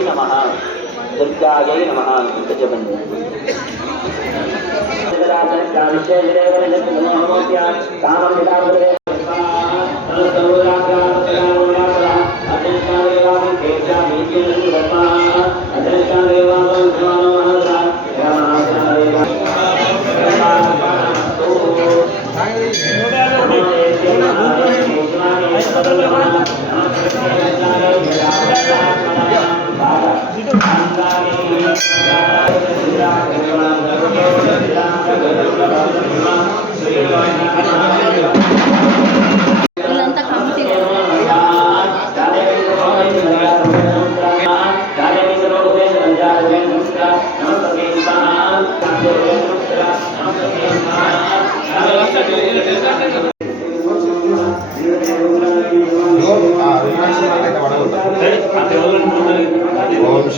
నమ దుర్గాయై నమ అనుకుంటూ చెప్పండి వీళ్ళంతా Yeah.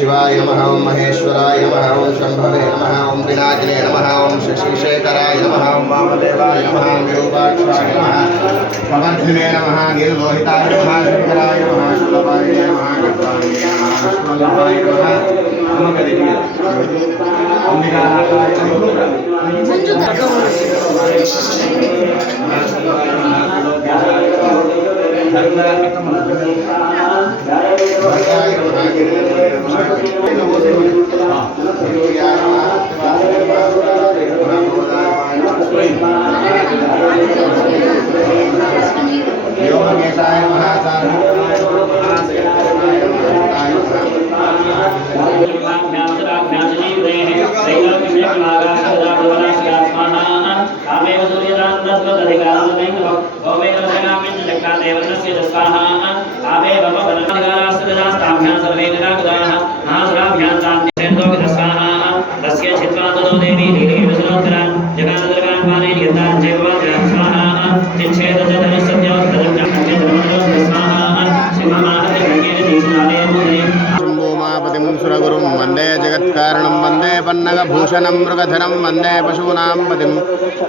ఓం శివాయ నమ ఓం మహేశ్వరాయ నమ ఓం శంభవే నమ ఓం వినాయకనే నమ ఓం శశిశేఖరాయ నమ ఓం వామదేవాయ నమ ఓం విరూపాక్షాయ నమ సమర్థినే నమ నీలలోహితాయ నమ శంకరాయ నమ శులభాయ నమ గర్భాయ నమ విష్ణులింగాయ నమ నమకదివ్య तस्य జగత్కారణం వందే పన్నగభూషణం మృగధరం వందే పశూనాం పతిం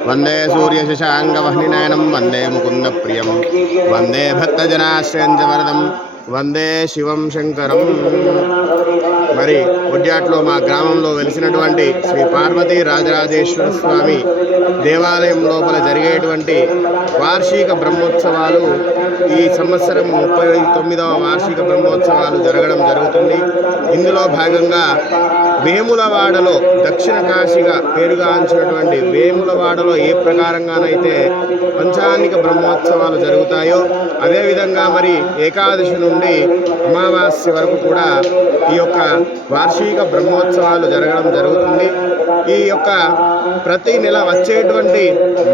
వందే సూర్యశశాంగవహ్నినయనం వందే ముకుందప్రియం వందే భక్తజనాశ్రయం చ వరదం వందే శివం శంకరం మరి ఒడ్యాట్లో మా గ్రామంలో వెలిసినటువంటి శ్రీ పార్వతీ రాజరాజేశ్వర స్వామి దేవాలయం లోపల జరిగేటువంటి వార్షిక బ్రహ్మోత్సవాలు ఈ సంవత్సరం ముప్పై తొమ్మిదవ వార్షిక బ్రహ్మోత్సవాలు జరగడం జరుగుతుంది. ఇందులో భాగంగా వేములవాడలో దక్షిణ కాశీగా పేరుగాంచినటువంటి వేములవాడలో ఏ ప్రకారంగానైతే స్థానిక బ్రహ్మోత్సవాలు జరుగుతాయో అదేవిధంగా మరి ఏకాదశి నుండి అమావాస్య వరకు కూడా ఈ యొక్క వార్షిక బ్రహ్మోత్సవాలు జరగడం జరుగుతుంది. ఈ యొక్క ప్రతి నెల వచ్చేటువంటి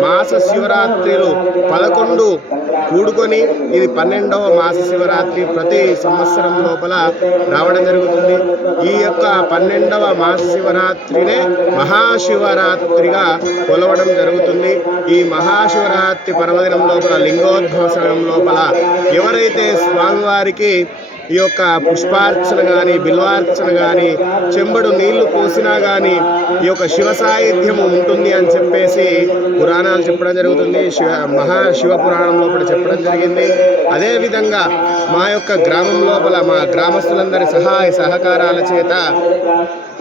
మాస శివరాత్రిలు పదకొండు కూడుకొని ఇది పన్నెండవ మాస శివరాత్రి ప్రతి సంవత్సరం లోపల రావడం జరుగుతుంది. ఈ యొక్క పన్నెండవ మాస శివరాత్రినే మహాశివరాత్రిగా కొలవడం జరుగుతుంది. ఈ మహాశివరాత్రి పర్వదినం లోపల లింగోద్భవ సమయం లోపల ఎవరైతే స్వామివారికి ఈ యొక్క పుష్పార్చన కానీ బిల్వార్చన కానీ చెంబడు నీళ్ళు పోసినా కానీ ఈ యొక్క శివ సాహిత్యము ఉంటుంది అని చెప్పేసి పురాణాలు చెప్పడం జరుగుతుంది. శివ మహా శివ పురాణం లోపల చెప్పడం జరిగింది. అదేవిధంగా మా యొక్క గ్రామం లోపల మా గ్రామస్తులందరి సహాయ సహకారాల చేత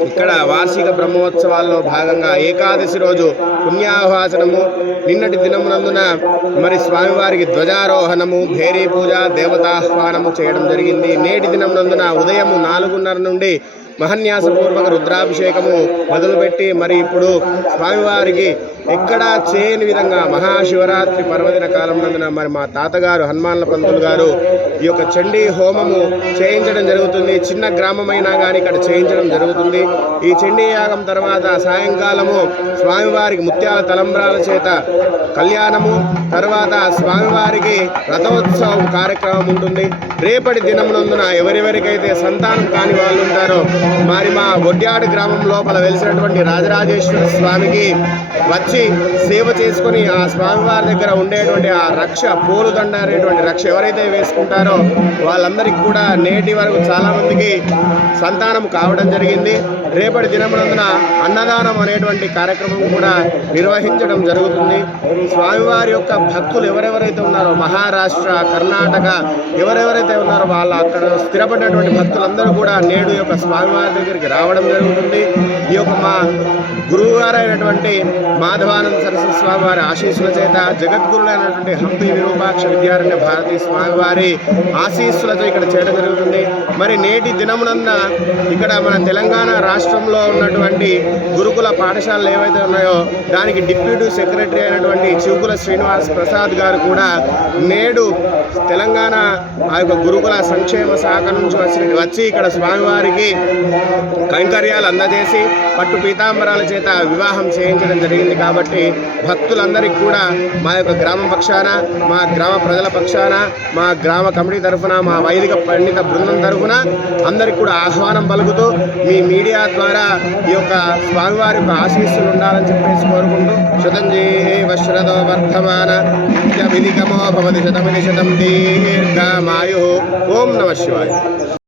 ఇక్కడ వార్షిక బ్రహ్మోత్సవాల్లో భాగంగా ఏకాదశి రోజు పుణ్యాహ్వాసనము నిన్నటి దినమునందున మరి స్వామివారికి ధ్వజారోహణము భేరీ పూజ దేవతాహ్వానము చేయడం జరిగింది. నేటి నందున ఉదయం నాలుగున్నర నుండి మహన్యాసపూర్వక రుద్రాభిషేకము మొదలుపెట్టి మరి ఇప్పుడు స్వామివారికి ఎక్కడా చేయని విధంగా మహాశివరాత్రి పర్వదిన కాలం నందున మరి మా తాతగారు హనుమాన్ల పంతులు గారు ఈ యొక్క చండీ హోమము చేయించడం జరుగుతుంది. చిన్న గ్రామమైనా కానీ ఇక్కడ చేయించడం జరుగుతుంది. ఈ చండీ యాగం తర్వాత సాయంకాలము స్వామివారికి ముత్యాల తలంబ్రాల చేత కళ్యాణము తర్వాత స్వామివారికి రథోత్సవం కార్యక్రమం ఉంటుంది. రేపటి దినమునందున ఎవరెవరికైతే సంతానం కాని వాళ్ళు ఉంటారో మరి మా ఒడ్యాడు గ్రామం లోపల వెలిసినటువంటి రాజరాజేశ్వర స్వామికి వచ్చి సేవ చేసుకొని ఆ స్వామివారి దగ్గర ఉండేటువంటి ఆ రక్ష పోలుదండ అనేటువంటి రక్ష ఎవరైతే వేసుకుంటారో వాళ్ళందరికీ కూడా నేటి వరకు చాలామందికి సంతానం కావడం జరిగింది. రేపటి దినమునందున అన్నదానం అనేటువంటి కార్యక్రమం కూడా నిర్వహించడం జరుగుతుంది. స్వామివారి యొక్క భక్తులు ఎవరెవరైతే ఉన్నారో మహారాష్ట్ర కర్ణాటక ఎవరెవరైతే ఉన్నారో వాళ్ళ అక్కడ స్థిరపడినటువంటి భక్తులందరూ కూడా నేడు యొక్క స్వామివారి దగ్గరికి రావడం జరుగుతుంది. ఈ యొక్క మా గురువు మాధవ మాధవానంద సరస్వతి స్వామి వారి ఆశీస్సుల చేత జగద్గురులైనటువంటి హంపి విరూపాక్ష విద్యారణ్య భారతీ స్వామివారి ఆశీస్సులతో ఇక్కడ చేయడం జరుగుతుంది. మరి నేటి దినమునంద ఇక్కడ మన తెలంగాణ రాష్ట్రంలో ఉన్నటువంటి గురుకుల పాఠశాలలు ఏవైతే ఉన్నాయో దానికి డిప్యూటీ సెక్రటరీ అయినటువంటి చివుకుల శ్రీనివాస్ ప్రసాద్ గారు కూడా నేడు తెలంగాణ ఆ యొక్క గురుకుల సంక్షేమ శాఖ నుంచి వచ్చి వచ్చి ఇక్కడ స్వామివారికి కైంకర్యాలు అందజేసి పట్టు పీతాంబరాల చేత వివాహం చేయించడం జరిగింది కాబట్టి భక్తులందరికీ కూడా మా యొక్క గ్రామ పక్షాన మా గ్రామ ప్రజల పక్షాన మా గ్రామ కమిటీ తరఫున మా వైదిక పండిత బృందం తరఫున అందరికి కూడా ఆహ్వానం పలుకుతూ మీ మీడియా ద్వారా ఈ యొక్క స్వామివారి యొక్క ఆశీస్సులు ఉండాలని చెప్పేసి కోరుకుంటూ శతంజీ వశ్రదో వర్ధమాన నిత్య విధికమో భవతి శతమిది శతం దీర్ఘమాయు. ఓం నమ శివాయ.